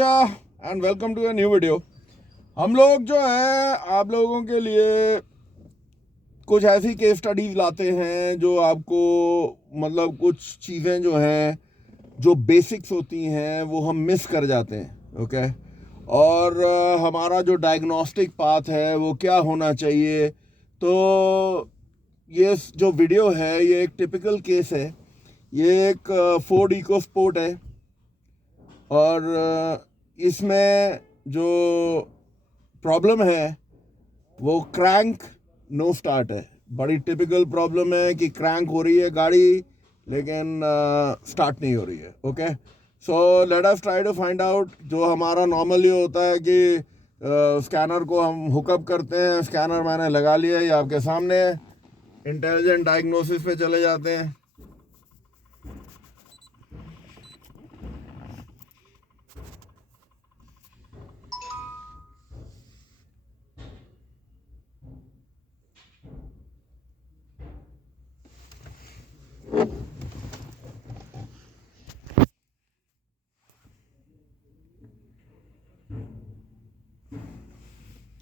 Puja and welcome to a new video. हम लोग जो है आप लोगों के लिए कुछ ऐसी केस स्टडीज लाते हैं जो आपको मतलब कुछ चीज़ें जो हैं जो बेसिक्स होती हैं वो हम मिस कर जाते हैं। ओके और हमारा जो डायग्नोस्टिक पाथ है वो क्या होना चाहिए। तो ये जो वीडियो है ये एक टिपिकल केस है। ये एक फोर्ड इको स्पोर्ट है और इसमें जो प्रॉब्लम है वो क्रैंक नो स्टार्ट है। बड़ी टिपिकल प्रॉब्लम है कि क्रैंक हो रही है गाड़ी लेकिन स्टार्ट नहीं हो रही है। Okay so let us try to find out. जो हमारा नॉर्मल ये होता है कि स्कैनर को हम हुकअप करते हैं। स्कैनर मैंने लगा लिया, ये आपके सामने इंटेलिजेंट डायग्नोसिस पे चले जाते हैं।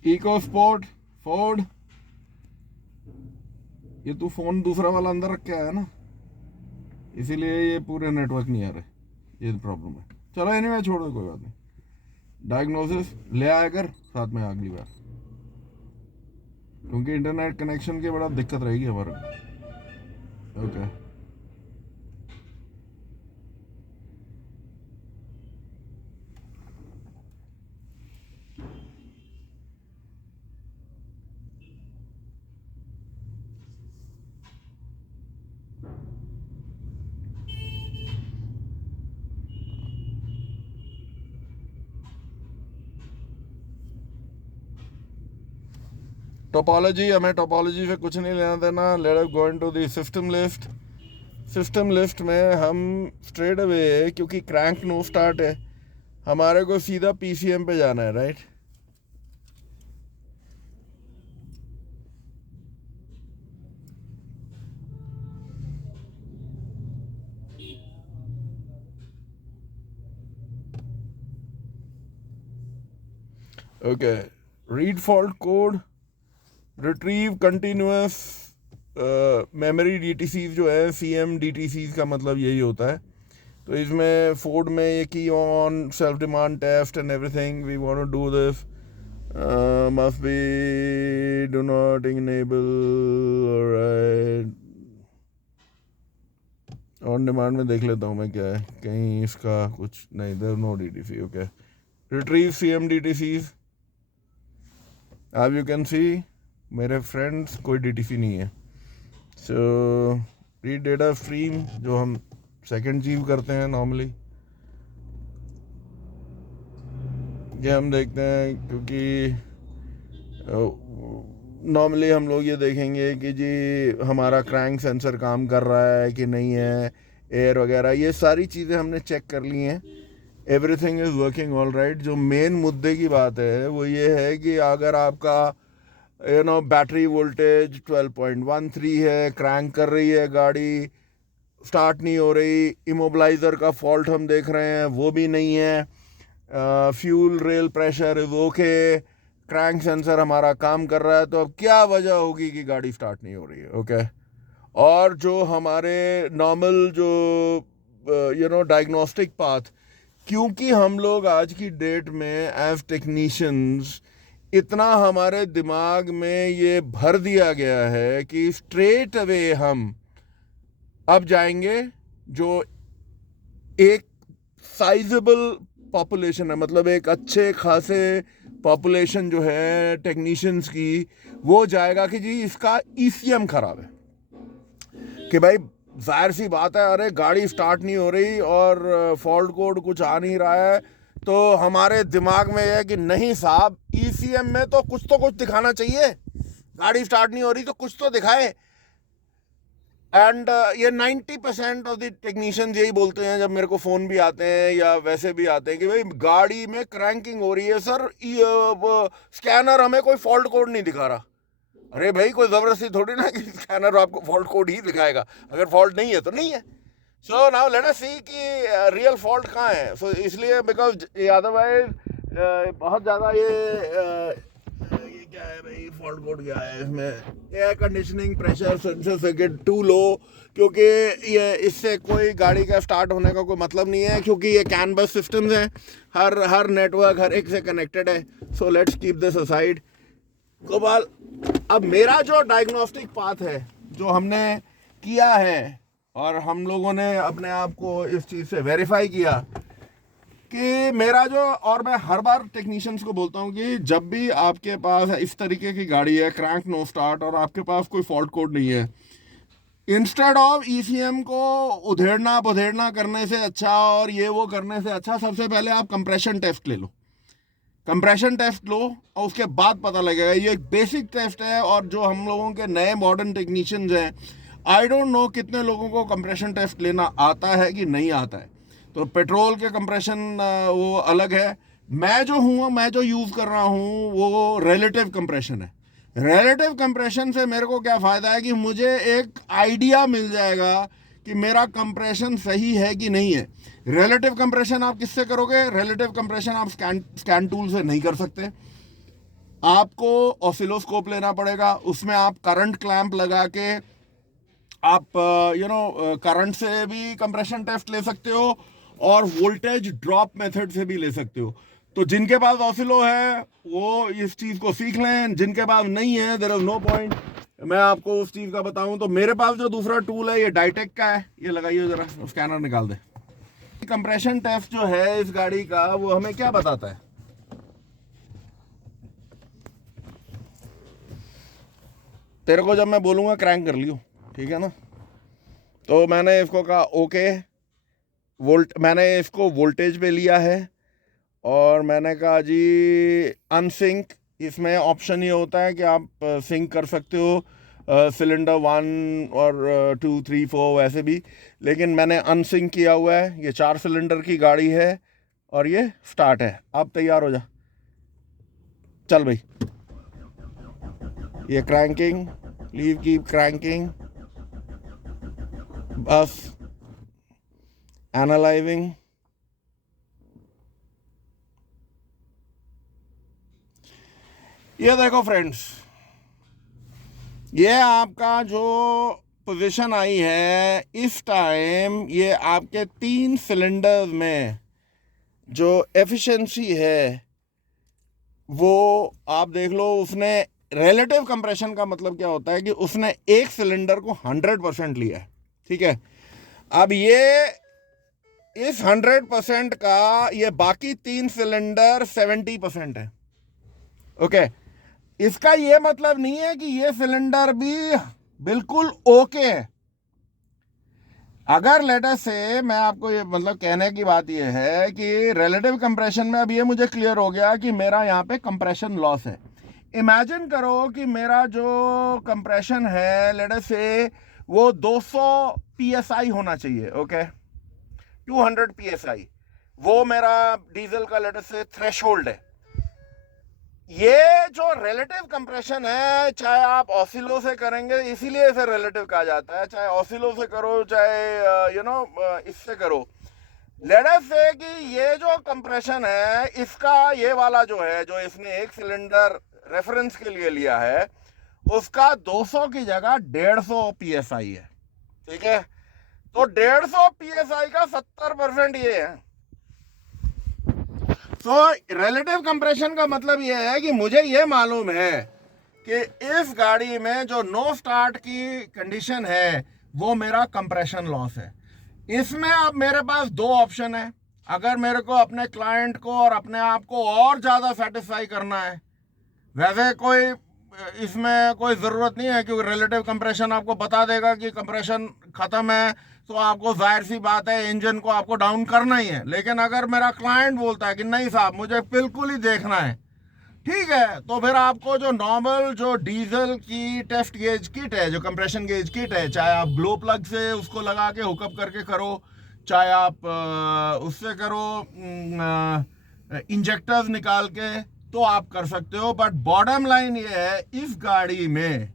इको स्पोर्ट फोर्ड, ये तू फोन दूसरा वाला अंदर रख के आया ना, इसीलिए ये पूरे नेटवर्क नहीं आ रहे, ये प्रॉब्लम है। चलो एनीवे छोड़ो, कोई बात नहीं। डायग्नोसिस ले आया कर साथ में अगली बार, क्योंकि इंटरनेट कनेक्शन की बड़ा दिक्कत रहेगी हमारे को। ओके टोपोलॉजी, हमें टोपोलॉजी से कुछ नहीं लेना देना। Let us go into the system list. System list में हम स्ट्रेट अवे, क्योंकि क्रैंक नो स्टार्ट है, हमारे को सीधा पीसीएम पे जाना है, right. Okay, read fault code, retrieve continuous memory DTCs जो है, सीएम डीटीसीज का मतलब यही होता है। तो इसमें फोर्ड में ये की on self demand test and everything we want to do this must be do not enable on demand में देख लेता हूँ मैं क्या है, कहीं इसका कुछ नहीं, there no DTC. Okay, retrieve CM DTCs. अब यू कैन सी मेरे फ्रेंड्स कोई डीटीसी नहीं है। सो रीड डेटा स्ट्रीम जो हम सेकंड चीज करते हैं नॉर्मली, ये हम देखते हैं, क्योंकि नॉर्मली हम लोग ये देखेंगे कि जी हमारा क्रैंक सेंसर काम कर रहा है कि नहीं है, एयर वगैरह ये सारी चीज़ें हमने चेक कर ली हैं। Everything is working all right. जो मेन मुद्दे की बात है वो ये है कि अगर आपका बैटरी वोल्टेज 12.13 है, क्रैंक कर रही है गाड़ी, स्टार्ट नहीं हो रही, इमोबलाइज़र का फॉल्ट हम देख रहे हैं वो भी नहीं है, fuel rail pressure is okay, crank sensor हमारा काम कर रहा है, तो अब क्या वजह होगी कि गाड़ी स्टार्ट नहीं हो रही है। ओके और जो हमारे नॉर्मल जो डायग्नोस्टिक पाथ, क्योंकि हम लोग आज की डेट में एज टेक्नीशियंस इतना हमारे दिमाग में ये भर दिया गया है कि स्ट्रेट अवे हम अब जाएंगे जो एक साइजेबल पॉपुलेशन है, मतलब एक अच्छे खासे पॉपुलेशन जो है टेक्नीशियंस की, वो जाएगा कि जी इसका ईसीएम खराब है। कि भाई जाहिर सी बात है, अरे गाड़ी स्टार्ट नहीं हो रही और फॉल्ट कोड कुछ आ नहीं रहा है, तो हमारे दिमाग में है कि नहीं साहब, ईसीएम में तो कुछ दिखाना चाहिए, गाड़ी स्टार्ट नहीं हो रही तो कुछ तो दिखाए। एंड ये 90% ऑफ द टेक्नीशियंस यही बोलते हैं जब मेरे को फ़ोन भी आते हैं या वैसे भी आते हैं कि भाई गाड़ी में क्रैंकिंग हो रही है सर, स्कैनर हमें कोई फॉल्ट कोड नहीं दिखा रहा। अरे भाई कोई ज़बरदस्ती थोड़ी ना कि स्कैनर आपको फॉल्ट कोड ही दिखाएगा, अगर फॉल्ट नहीं है तो नहीं है। सो नाउ लेट अस सी कि रियल फॉल्ट कहाँ है. सो इसलिए बिकॉज अदरवाइज बहुत ज़्यादा ये क्या है भाई, फॉल्ट कोड क्या है इसमें, air conditioning pressure sensor circuit too low, क्योंकि ये इससे कोई गाड़ी का स्टार्ट होने का कोई मतलब नहीं है, क्योंकि ये कैन बस सिस्टम्स हैं, हर नेटवर्क हर एक से कनेक्टेड है. So let's keep this aside. Gopal, अब मेरा जो डायग्नोस्टिक पाथ है जो हमने किया है, और हम लोगों ने अपने आप को इस चीज़ से वेरीफाई किया कि मेरा जो, और मैं हर बार टेक्नीशियंस को बोलता हूँ कि जब भी आपके पास इस तरीके की गाड़ी है, क्रैंक नो स्टार्ट, और आपके पास कोई फॉल्ट कोड नहीं है, इंस्टेड ऑफ ईसीएम को उधेड़ना करने से अच्छा और ये वो करने से अच्छा, सबसे पहले आप कंप्रेशन टेस्ट ले लो. कंप्रेशन टेस्ट लो और उसके बाद पता लगेगा. ये एक बेसिक टेस्ट है, और जो हम लोगों के नए मॉडर्न टेक्नीशियंस हैं, आई डोंट नो कितने लोगों को कंप्रेशन टेस्ट लेना आता है कि नहीं आता है. तो पेट्रोल के कंप्रेशन वो अलग है. मैं जो यूज़ कर रहा हूँ वो रिलेटिव कंप्रेशन है. रिलेटिव कंप्रेशन से मेरे को क्या फ़ायदा है कि मुझे एक आइडिया मिल जाएगा कि मेरा कंप्रेशन सही है कि नहीं है. रिलेटिव कंप्रेशन आप किससे करोगे? रिलेटिव कंप्रेशन आप स्कैन टूल से नहीं कर सकते. आपको ऑसिलोस्कोप लेना पड़ेगा, उसमें आप करंट क्लैंप लगा के आप करंट से भी कंप्रेशन टेस्ट ले सकते हो, और वोल्टेज ड्रॉप मेथड से भी ले सकते हो. तो जिनके पास ऑसिलो है वो इस चीज़ को सीख लें, जिनके पास नहीं है देयर इज नो पॉइंट. मैं आपको उस चीज़ का बताऊं तो मेरे पास जो दूसरा टूल है ये डाइटेक का है. ये लगाइए ज़रा, स्कैनर निकाल दे. कंप्रेशन टेस्ट जो है इस गाड़ी का वो हमें क्या बताता है? तेरे को जब मैं बोलूँगा क्रैंक कर लियो, ठीक है ना, तो मैंने इसको कहा ओके, मैंने इसको वोल्टेज पे लिया है, और मैंने कहा जी अनसिंक. इसमें ऑप्शन ये होता है कि आप सिंक कर सकते हो सिलेंडर 1 और 2 3 4 वैसे भी, लेकिन मैंने अनसिंक किया हुआ है. ये 4 सिलेंडर की गाड़ी है और ये स्टार्ट है. आप तैयार हो जा, चल भाई. ये क्रैंकिंग, लीव कीप क्रैंकिंग, बस एनालाइजिंग. ये देखो फ्रेंड्स, ये आपका जो पोजीशन आई है इस टाइम, ये आपके 3 सिलेंडर्स में जो एफिशिएंसी है वो आप देख लो. उसने रिलेटिव कंप्रेशन का मतलब क्या होता है कि उसने एक सिलेंडर को 100% लिया है, ठीक है. अब ये इस 100% का ये बाकी 3 सिलेंडर 70% है. ओके, इसका ये मतलब नहीं है कि ये सिलेंडर भी बिल्कुल ओके है. अगर लेटर से, मैं आपको ये मतलब कहने की बात ये है कि रिलेटिव कंप्रेशन में अब ये मुझे क्लियर हो गया कि मेरा यहाँ पे कंप्रेशन लॉस है. इमेजिन करो कि मेरा जो कंप्रेशन है लेटर से वो 200 psi होना चाहिए. ओके, 200 psi वो मेरा डीजल का लेटर से थ्रेशोल्ड है. ये जो रिलेटिव कंप्रेशन है, चाहे आप ऑसिलो से करेंगे, इसीलिए इसे रिलेटिव कहा जाता है, चाहे ऑसिलो से करो चाहे इससे करो. लेट अस से कि ये जो कंप्रेशन है इसका, ये वाला जो है जो इसने एक सिलेंडर रेफरेंस के लिए लिया है, उसका 200 की जगह 150 psi है, ठीक है. तो 150 psi का 70% ये है. तो रिलेटिव कंप्रेशन का मतलब ये है कि मुझे ये मालूम है कि इस गाड़ी में जो नो स्टार्ट की कंडीशन है वो मेरा कंप्रेशन लॉस है. इसमें अब मेरे पास 2 ऑप्शन है. अगर मेरे को अपने क्लाइंट को और अपने आप को और ज़्यादा सेटिस्फाई करना है, वैसे कोई इसमें कोई ज़रूरत नहीं है, क्योंकि रिलेटिव कंप्रेशन आपको बता देगा कि कंप्रेशन ख़त्म है, तो आपको जाहिर सी बात है इंजन को आपको डाउन करना ही है. लेकिन अगर मेरा क्लाइंट बोलता है कि नहीं साहब मुझे बिल्कुल ही देखना है, ठीक है, तो फिर आपको जो नॉर्मल जो डीजल की टेस्ट गेज किट है, जो कंप्रेशन गेज किट है, चाहे आप ग्लो प्लग से उसको लगा के हुकअप करके करो, चाहे आप उससे करो इंजेक्टर्स निकाल के, तो आप कर सकते हो. बट बॉटम लाइन ये है, इस गाड़ी में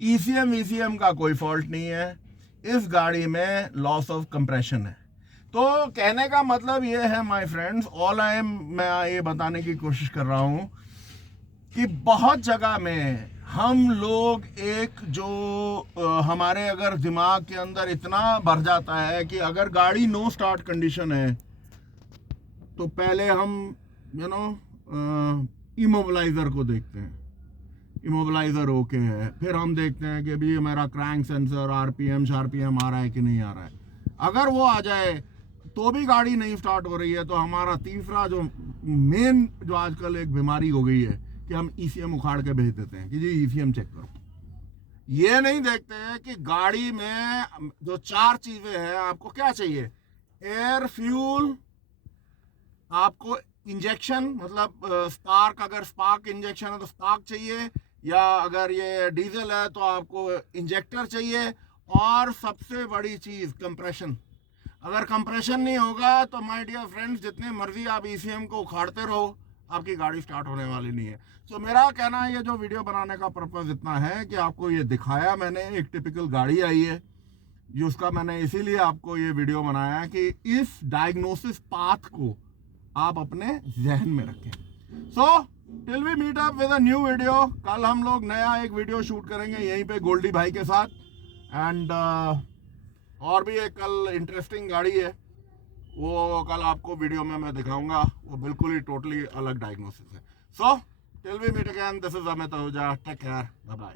ईसीएम का कोई फॉल्ट नहीं है. इस गाड़ी में लॉस ऑफ कंप्रेशन है। तो कहने का मतलब ये है माय फ्रेंड्स, मैं ये बताने की कोशिश कर रहा हूँ कि बहुत जगह में हम लोग एक जो हमारे अगर दिमाग के अंदर इतना भर जाता है कि अगर गाड़ी नो स्टार्ट कंडीशन है तो पहले हम इमोबिलाइजर को देखते हैं, इमोबिलाइजर ओके है, फिर हम देखते हैं कि भी मेरा क्रैंक सेंसर आरपीएम आ रहा है कि नहीं आ रहा है। अगर वो आ जाए तो भी गाड़ी नहीं स्टार्ट हो रही है तो हमारा तीसरा जो मेन जो आजकल एक बीमारी हो गई है कि हम ईसीएम उखाड़ के भेज देते हैं कि जी ईसीएम चेक करो। ये नहीं देखते हैं कि गाड़ी में जो 4 चीजें हैं, आपको क्या चाहिए, एयर, फ्यूल, आपको इंजेक्शन मतलब स्पार्क, अगर स्पार्क इंजेक्शन है तो स्पार्क चाहिए, या अगर ये डीजल है तो आपको इंजेक्टर चाहिए, और सबसे बड़ी चीज कंप्रेशन। अगर कंप्रेशन नहीं होगा तो माय डियर फ्रेंड्स जितने मर्जी आप ईसीएम को उखाड़ते रहो, आपकी गाड़ी स्टार्ट होने वाली नहीं है। तो मेरा कहना है ये जो वीडियो बनाने का पर्पस इतना है कि आपको ये दिखाया मैंने, एक टिपिकल गाड़ी आई है जिसका मैंने इसीलिए आपको ये वीडियो बनाया कि इस डायग्नोसिस पाथ को आप अपने जहन में रखें। So till we meet up with a new video, कल हम लोग नया एक वीडियो शूट करेंगे यहीं पे गोल्डी भाई के साथ, एंड और भी एक कल इंटरेस्टिंग गाड़ी है, वो कल आपको वीडियो में मैं दिखाऊंगा, वो बिल्कुल ही टोटली अलग डायग्नोसिस है। So till we meet again, this is Amit Ahuja, take care, bye bye.